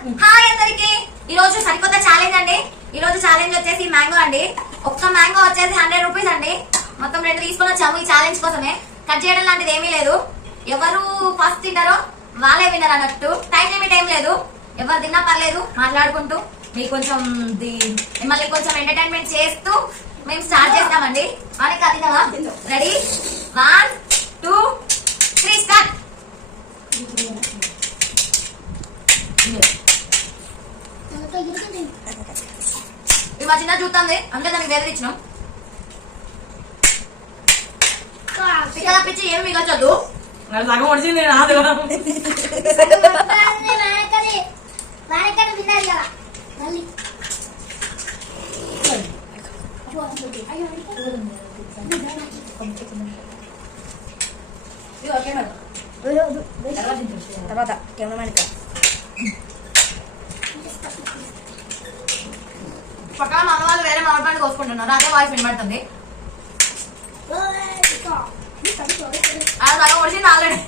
Hi అందరికి ఈ రోజు సరికొత్త ఛాలెంజ్ అండి. ఈ రోజు ఛాలెంజ్ వచ్చేసి మ్యాంగో అండి. ఒక్క మ్యాంగో వచ్చేసి 100 రూపీస్ అండి. మొత్తం 2 తీసుకొని వచ్చాము ఈ ఛాలెంజ్ కోసమే. కట్ చేయడం లాంటిది ఏమీ లేదు. ఎవరు ఫస్ట్ తింటారో వాళ్ళే విన్నర్ అన్నట్టు. టైం లిమిట్ ఏం లేదు. ఎవరు తిన్నా పర్లేదు, మాట్లాడుకుంటూ మీకు కొంచెం మిమ్మల్ని కొంచెం ఎంటర్టైన్మెంట్ చేస్తూ మేము స్టార్ట్ చేస్తామండి. అని కదినవా? Ready 1 2 3 start. ఇది మా చిన్న చూస్తుంది అందుకే దానికి వేరే ఇచ్చినాం. పిక్క తప్పించి ఏమి మిగల్చొద్దు. సగం వచ్చింది తర్వాత కెమెరామెన్ పక్కన మన వాళ్ళు వేరే మామిడి పండు కోసుకుంటున్నారు. అదే వాయిస్ వినబడుతుంది. అది సగం వచ్చింది ఆల్రెడీ.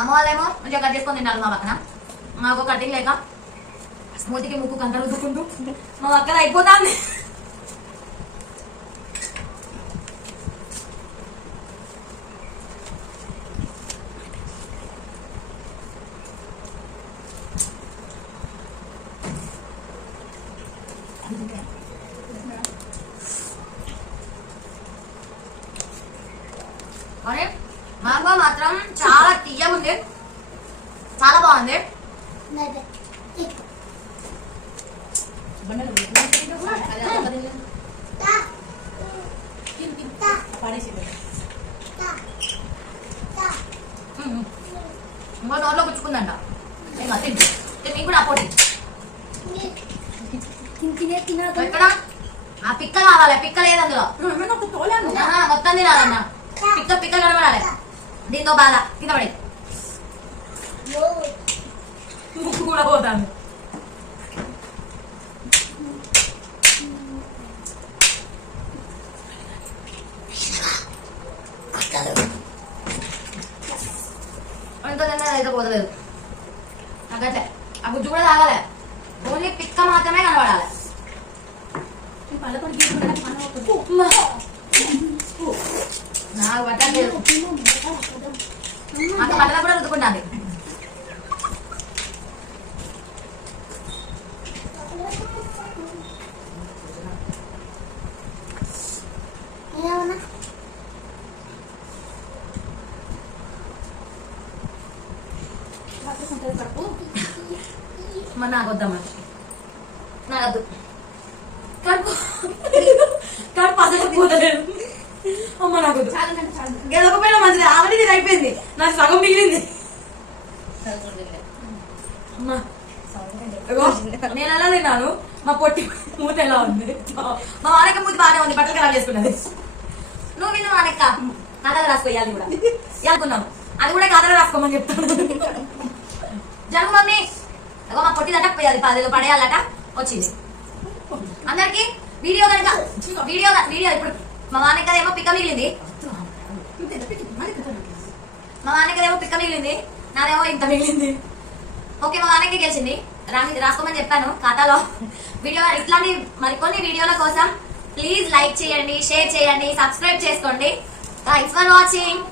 అమ్మ వాళ్ళేమో మంచిగా కట్ చేసుకొని తింటారు మా పక్కన. మాకు కటింగ్ లేక మూతికి ముక్కు కంకర రుద్దుకుంటూ మా పక్కన అయిపోతాంది. కానీ మ్యాంగో మాత్రం చాలా తీయగా ఉంది, చాలా బాగుంది. ఇంకో నోట్లో పుచ్చుకుందంట. మీకు కూడా పోటీ ఎక్కడ ఆ పిక్క కావాలి. పిక్క లేదు అందులో, మొత్తం తినాలన్న. పిక్క పిక్క కనబడాలి. దీంతో బాధ కింద పడి ముక్కు కూడా పోతాను. ఇంత తిన్నా అయితే పోతలేదు. నాకట్లే ఆ గుజ్జు కూడా తాగాలి. ఓన్లీ పిక్క మాత్రమే కనబడాలి. నాకు పట్టలేదు. అంత పట్టణ కూడా రుద్దుకుంటాను. మరి నాకు వద్దమ్మా, నాకద్దు. కడుపు కడుపు అసలు పోతలేదు. అమ్మ నాకు గెలకపోయినా మంచిది. ఆల్రెడీ ఇది అయిపోయింది. నాకు సగం మిగిలింది. నేను ఎలా తిన్నాను. మా పొట్టి మూత ఎలా ఉంది. మా వానక మూతి బాగానే ఉంది. బట్టలు ఖరాబ్ చేసుకున్నది. నువ్వు విను వానక్క కథలు రాసుకోయాలి కూడా అనుకున్నాం. అది కూడా కథలు రాసుకోమని చెప్తాను. జరుగు మమ్మీ. అగో మా పొట్టి దట పోయాలి, 10 పడేయాలట. వచ్చింది అందరికి. వీడియో కనుక వీడియో ఇప్పుడు మా వానకదేమో పిక్క మిగిలింది. మా వానకదేమో పిక్క మిగిలింది, నాదేమో ఇంత మిగిలింది. ఓకే, మా వానకి గెలిచింది. రాసుకోమని చెప్పాను ఖాతాలో. వీడియో ఇట్లాంటి మరికొన్ని వీడియోల కోసం ప్లీజ్ లైక్ చేయండి, షేర్ చేయండి, సబ్స్క్రైబ్ చేసుకోండి. Thanks for watching.